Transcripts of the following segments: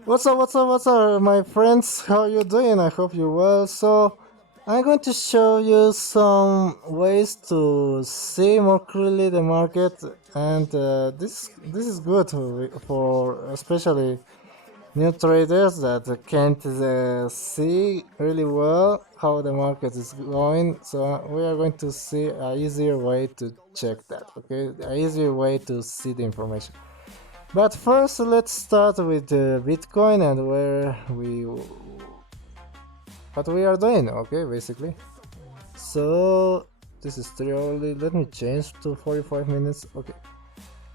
What's up, my friends? How you doing? I hope you well. So, I'm going to show you some ways to see more clearly the market, and this is good for especially new traders that can't see really well how the market is going. So, we are going to see a easier way to check that. Okay, a easier way to see the information. But first, let's start with Bitcoin and what we are doing. Okay, basically. So this is 3 early. Let me change to 45 minutes. Okay.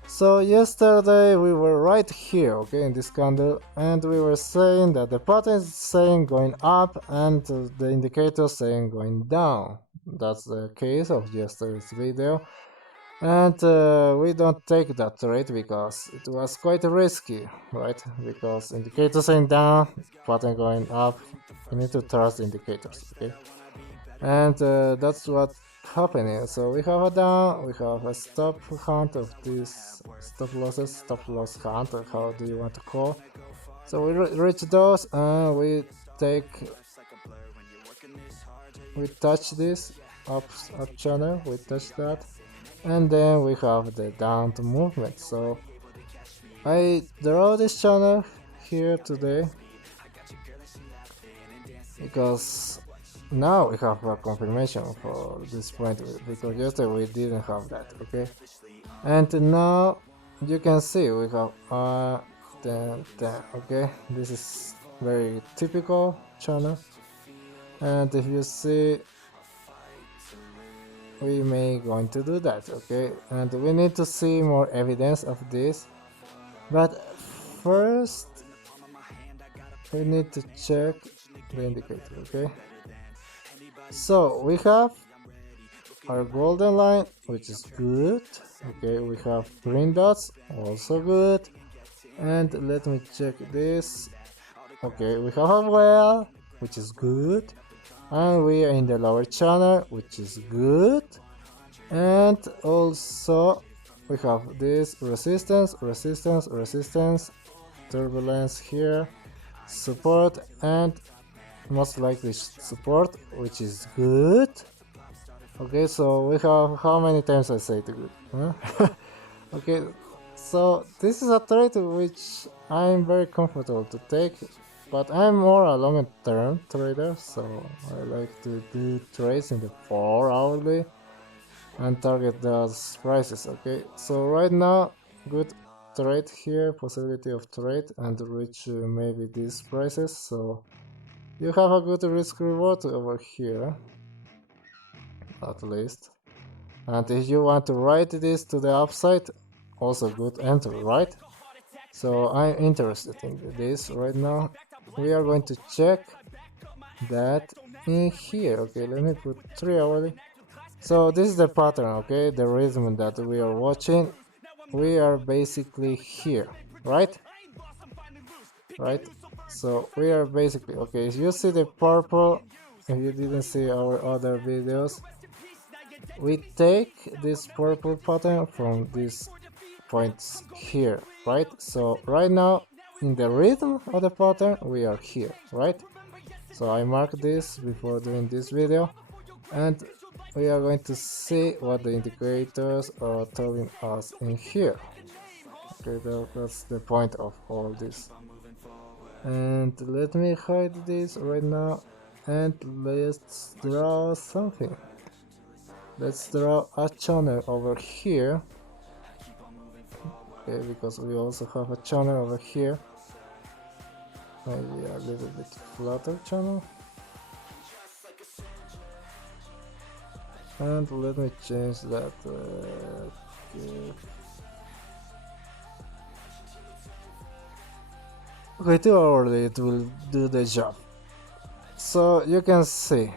So yesterday we were right here, okay, in this candle, and we were saying that the pattern is saying going up and the indicator saying going down. That's the case of yesterday's video. And we don't take that trade because it was quite risky, right? Because indicators saying down, pattern going up, you need to trust the indicators, okay? And that's what happening. So we have a down, we have a stop hunt of this stop losses, stop loss hunt, or how do you want to call? So we reach those and we touch this up channel, we touch that, and then we have the down movement. So I draw this channel here today because now we have a confirmation for this point, because yesterday we didn't have that, okay? And now you can see we have 10, okay? This is very typical channel, and if you see, we may going to do that, okay? And we need to see more evidence of this, but first we need to check the indicator, okay? So we have our golden line, which is good, okay? We have green dots, also good, and let me check this. Okay, we have a well, which is good, and we are in the lower channel, which is good, and also we have this resistance, turbulence here, support, and most likely support, which is good. Okay, so we have, how many times I say good, huh? Okay, so this is a trade which I'm very comfortable to take, but I'm more a long-term trader, so I like to do trades in the 4 hourly and target those prices. Okay, so right now, good trade here, possibility of trade and reach maybe these prices, so you have a good risk reward over here, at least. And if you want to ride this to the upside, also good entry, right? So I'm interested in this right now. We are going to check that in here. Okay, let me put 3 hourly. So this is the pattern, okay, the rhythm that we are watching. We are basically here, right? So we are basically, okay, if you see the purple, if you didn't see our other videos, we take this purple pattern from these points here, right? So right now in the rhythm of the pattern we are here, right? So I marked this before doing this video, and we are going to see what the indicators are telling us in here. Okay, that's the point of all this. And let me hide this right now, and let's draw something. Let's draw a channel over here. Okay, because we also have a channel over here. Maybe a little bit flatter channel. And let me change that. Okay, 2 hourly, it will do the job. So you can see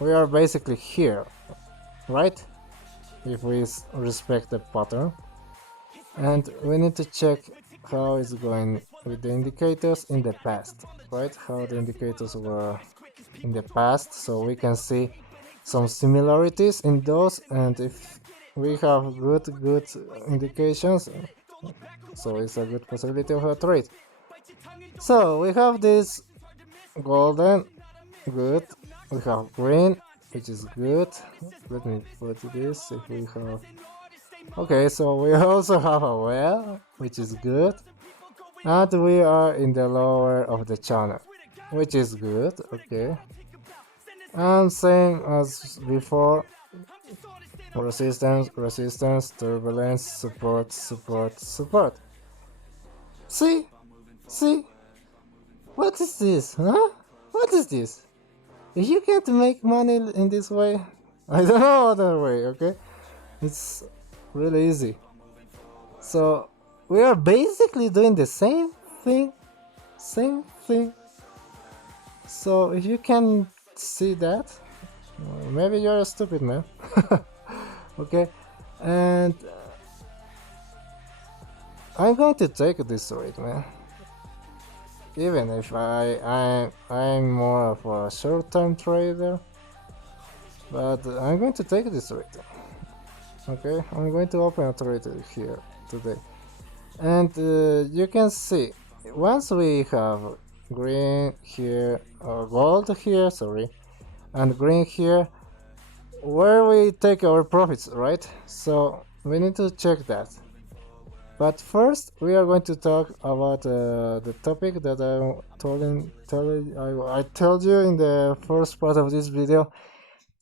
we are basically here, right? If we respect the pattern, and we need to check how it's going with the indicators in the past, right? How the indicators were in the past, so we can see some similarities in those, and if we have good indications, so it's a good possibility of a trade. So we have this golden, good. We have green, which is good. Let me put this if we have. Okay, so we also have a well, which is good. And we are in the lower of the channel, which is good. Okay. And same as before, resistance, resistance, turbulence, support, support, support. See? See? What is this, huh? What is this? If you can't make money in this way, I don't know other way, okay? It's really easy. So, we are basically doing the same thing. Same thing. So, if you can see that, maybe you're a stupid man. Okay? And I'm going to take this rate, man. Even if I'm more of a short-term trader, but I'm going to take this rate. Okay, I'm going to open a trade here today, and you can see once we have green here, gold here, sorry, and green here, where we take our profits, right? So we need to check that. But first, we are going to talk about the topic that I told you in the first part of this video.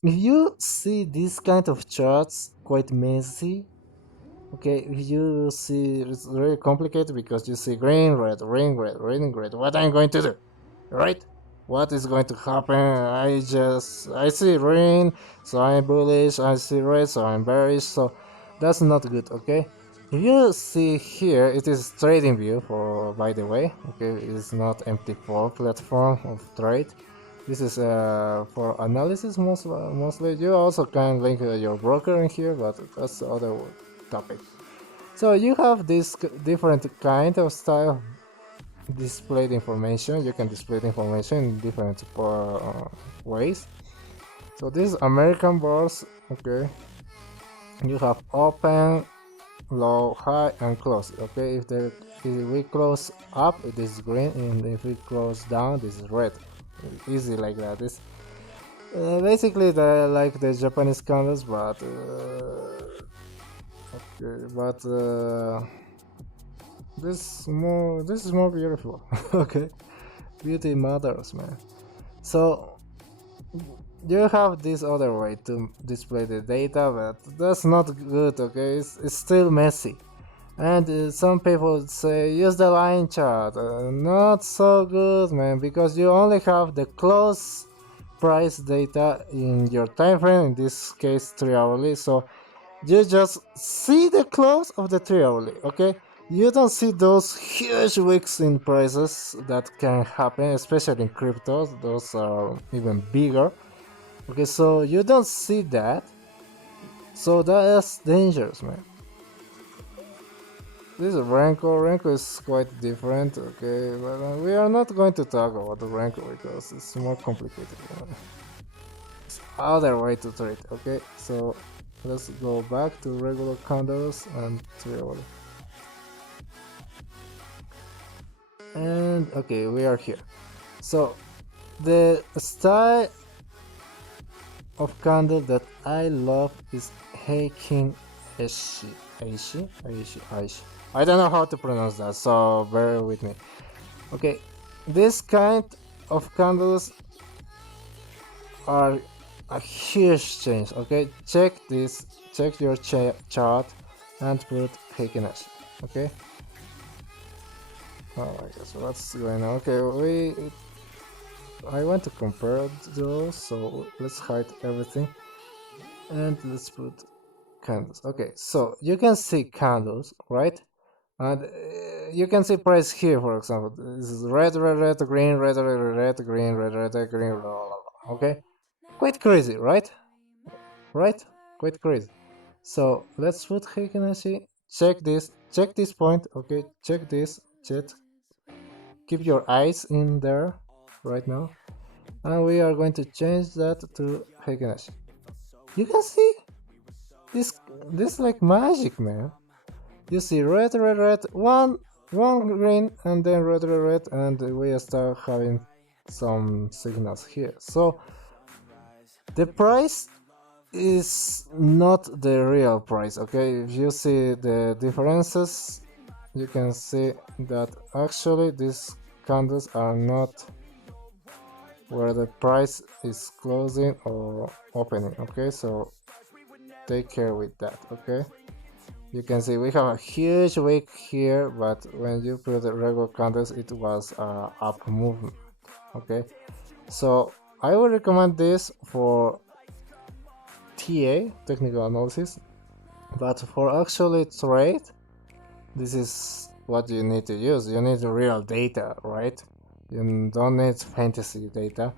If you see this kind of charts quite messy, okay, if you see it's very complicated because you see green, red, green, red, green, red. What I'm going to do, right? What is going to happen? I see green, so I'm bullish. I see red, so I'm bearish. So that's not good, okay? If you see here, it is trading view for, by the way, okay, it's not MT4 platform of trade. This is for analysis mostly. You also can link your broker in here, but that's the other topic. So you have this different kind of style displayed information. You can display the information in different ways. So this is American bars, okay. You have open, low, high, and close. Okay, if we close up, it is green, and if we close down, this is red. Easy like that. It's basically like the Japanese candles, but okay, but this is more beautiful. Okay, beauty matters, man. So you have this other way to display the data, but that's not good. Okay, it's still messy. And some people say use the line chart. Not so good, man, because you only have the close price data in your time frame, in this case 3 hourly. So you just see the close of the 3 hourly, okay? You don't see those huge wicks in prices that can happen, especially in cryptos. Those are even bigger. Okay, so you don't see that. So that's dangerous, man. This is Renko is quite different, okay, but we are not going to talk about the Renko because it's more complicated. It's other way to trade, okay? So let's go back to regular candles and triple. And okay, we are here. So the style of candle that I love is hihg. I don't know how to pronounce that, so bear with me. Okay, this kind of candles are a huge change. Okay, check this, check your chart and put hihg. Okay. Oh my gosh, what's going on? Okay, I want to compare those, so let's hide everything and let's put candles. Okay, so you can see candles, right? And you can see price here, for example. This is red, red, red, green, red, red, red, green, red, red, green, blah, blah, blah. Okay, quite crazy, right? Right? Quite crazy. So let's put hihg. Check this point. Okay, check this. Keep your eyes in there right now, and we are going to change that to hihg. You can see this like magic, man. You see red, red, red, one one green and then red, and we start having some signals here. So the price is not the real price, okay? If you see the differences, you can see that actually these candles are not where the price is closing or opening, okay? So take care with that, okay? You can see we have a huge wick here, but when you put the regular candles, it was up movement, okay? So I would recommend this for TA, technical analysis, but for actually trade, this is what you need to use. You need real data, right? You don't need fantasy data,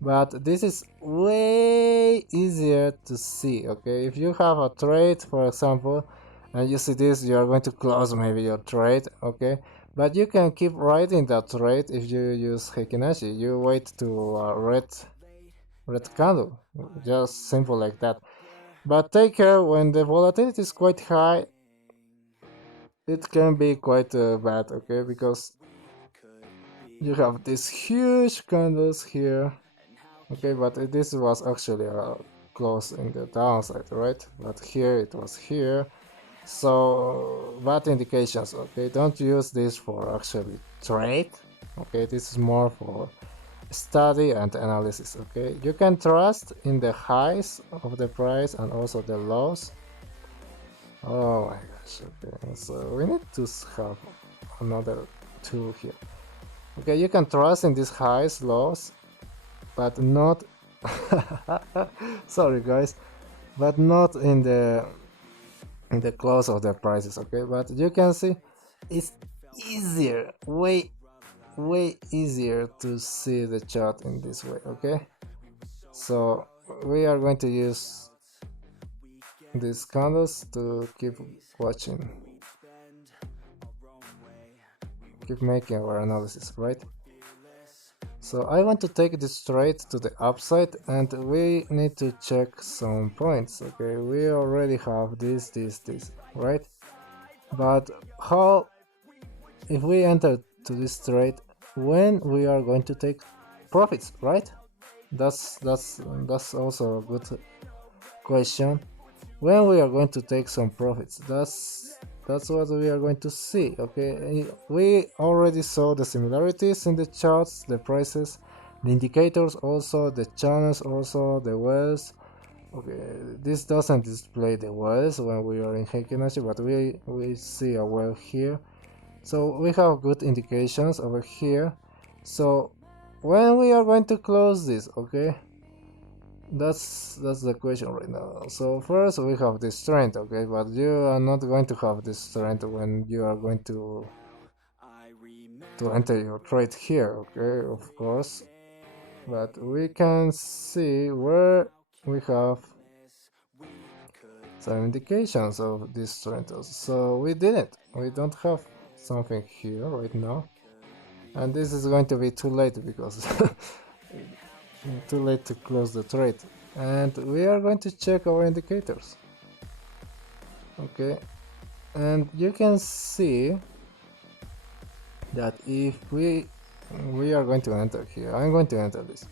but this is way easier to see, okay? If you have a trade, for example, and you see this, you are going to close maybe your trade, okay? But you can keep writing that trade if you use hihg. You wait to red candle, just simple like that. But take care, when the volatility is quite high, it can be quite bad, okay? Because you have these huge candles here, okay? But this was actually close in the downside, right? But here it was here. So bad indications, okay? Don't use this for actually trade, okay? This is more for study and analysis, okay? You can trust in the highs of the price and also the lows. Oh my gosh, okay, so we need to have another tool here. Okay, you can trust in these highs, lows, but not sorry guys, but not in the close of the prices, okay? But you can see it's easier, way easier to see the chart in this way, okay? So we are going to use these candles to keep watching, keep making our analysis, right? So I want to take this trade to the upside, and we need to check some points, okay? We already have this, right? But how, if we enter to this trade, when we are going to take profits, right? That's also a good question. When we are going to take some profits, that's what we are going to see, okay? We already saw the similarities in the charts, the prices, the indicators, also the channels, also the wells. Okay, this doesn't display the wells when we are in hihg, but we see a well here. So we have good indications over here. So when we are going to close this, okay? That's the question right now. So first we have this trend, okay, but you are not going to have this trend when you are going to enter your trade here, okay, of course. But we can see where we have some indications of this trend. So we don't have something here right now, and this is going to be too late because too late to close the trade. And we are going to check our indicators, okay? And you can see that if we are going to enter here, I'm going to enter this,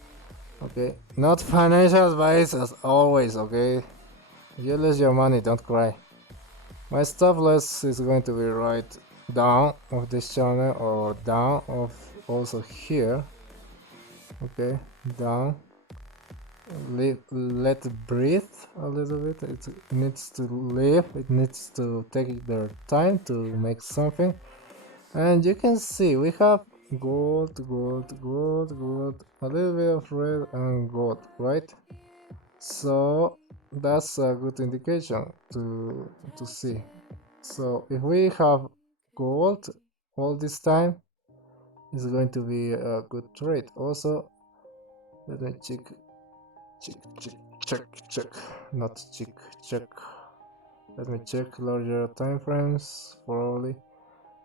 okay? Not financial advice as always, okay? If you lose your money, don't cry. My stop loss is going to be right down of this channel or down of also here, okay? Down. Let it breathe a little bit. It needs to live, it needs to take their time to make something. And you can see we have gold, a little bit of red and gold, right? So that's a good indication to see. So if we have gold all this time, it's going to be a good trade. Also, let me check, not check. Let me check larger time frames for hourly.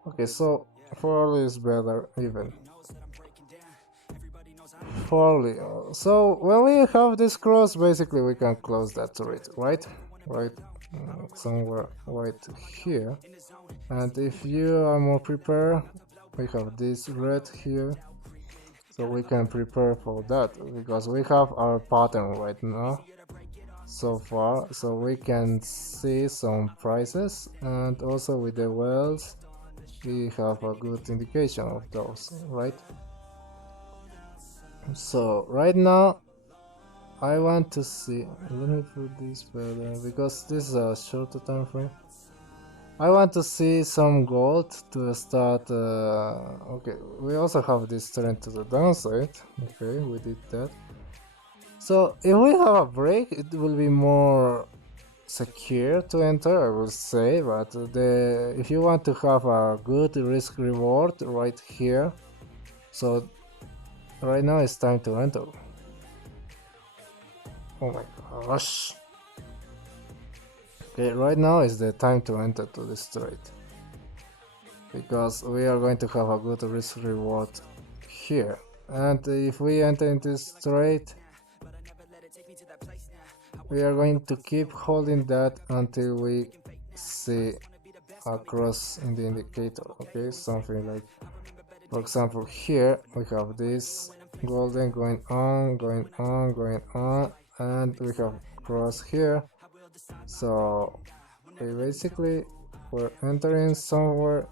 Okay, so for hourly is better even. For hourly. So when we have this cross, basically we can close that trade, right? Right, somewhere right here. And if you are more prepared, we have this red here, so we can prepare for that because we have our pattern right now so far, so we can see some prices, and also with the wells we have a good indication of those, right? So right now I want to see, let me put this further because this is a shorter time frame. I want to see some gold to start. Okay, we also have this trend to the downside. Okay, we did that. So if we have a break, it will be more secure to enter, I will say. But if you want to have a good risk reward right here, so right now it's time to enter. Oh my gosh. Okay, right now is the time to enter to this trade because we are going to have a good risk reward here, and if we enter into this trade we are going to keep holding that until we see a cross in the indicator. Okay, something like, for example, here we have this golden going on, going on, going on, and we have cross here. So we basically were entering somewhere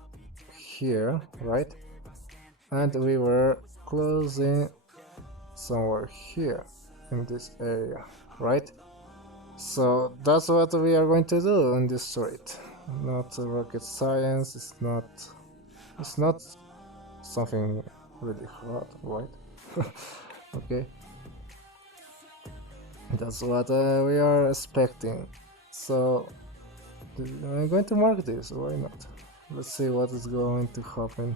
here, right? And we were closing somewhere here in this area, right? So that's what we are going to do in this trade. Not rocket science, it's not something really hard, right? Okay, that's what we are expecting. So I'm going to mark this, why not? Let's see what is going to happen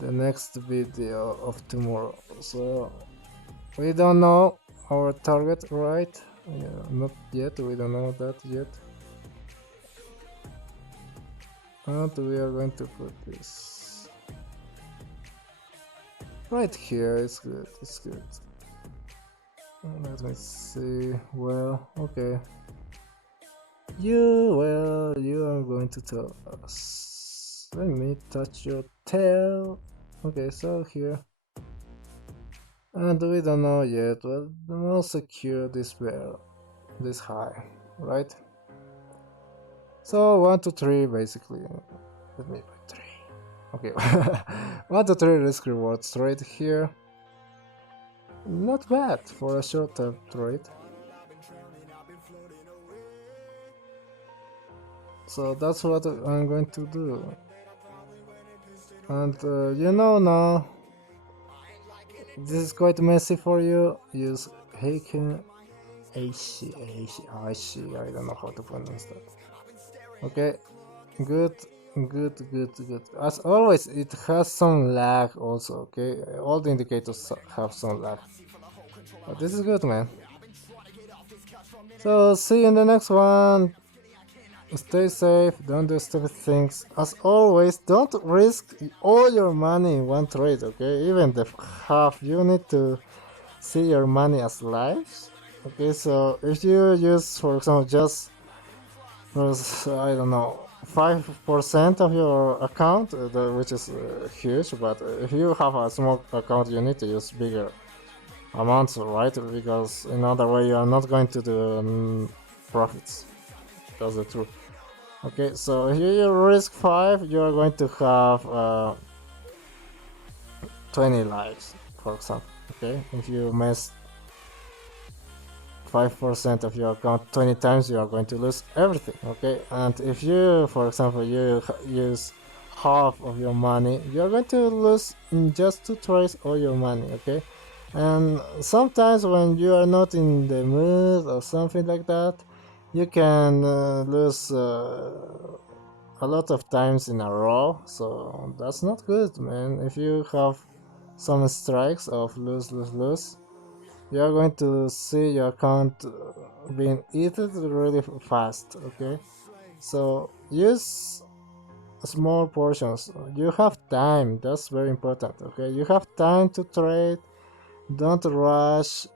the next video of tomorrow. So we don't know our target, right? Yeah, not yet, we don't know that yet. And we are going to put this right here. It's good, it's good. Let me see. Well, okay. You are going to tell us. Let me touch your tail. Okay, so here. And we don't know yet, but we'll secure this barrel, this high, right? So 1 to 3 basically. Let me put 3. Okay, 1 to 3 risk reward trade here. Not bad for a short term trade. So that's what I'm going to do. And you know now, this is quite messy for you. Use hihg, I don't know how to pronounce that. Okay, good. As always, it has some lag also, okay? All the indicators have some lag. But this is good, man. So, see you in the next one. Stay safe, don't do stupid things. As always, don't risk all your money in one trade, okay? Even the half, you need to see your money as lives. Okay, so if you use, for example, just, I don't know, 5% of your account, which is huge, but if you have a small account, you need to use bigger amounts, right? Because in other way, you are not going to do profits. That's the truth. Okay, so if you risk 5, you are going to have 20 lives, for example. Okay, if you mess 5% of your account 20 times, you are going to lose everything. Okay, and if you, for example, you use half of your money, you are going to lose in just 2 trades all your money. Okay, and sometimes when you are not in the mood or something like that, you can lose a lot of times in a row, so that's not good, man. If you have some strikes of lose, you are going to see your account being eaten really fast, okay? So use small portions. You have time, that's very important, okay? You have time to trade, don't rush.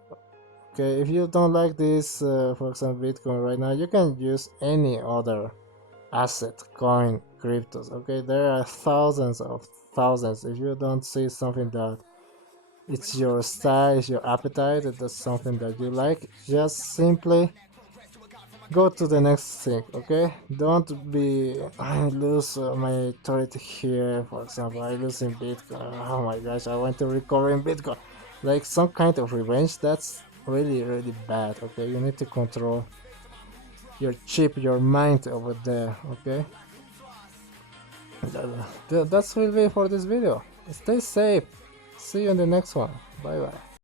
Okay, if you don't like this, for example, Bitcoin right now, you can use any other asset, coin, cryptos. Okay, there are thousands of thousands. If you don't see something that it's your style, it's your appetite, that's something that you like, just simply go to the next thing. Okay, don't be I lose my authority here. For example, I lose in Bitcoin. Oh my gosh, I want to recover in Bitcoin. Like some kind of revenge. That's really really bad. Okay, you need to control your chip, your mind over there. Okay, that's will be for this video. Stay safe. See you in the next one. Bye bye.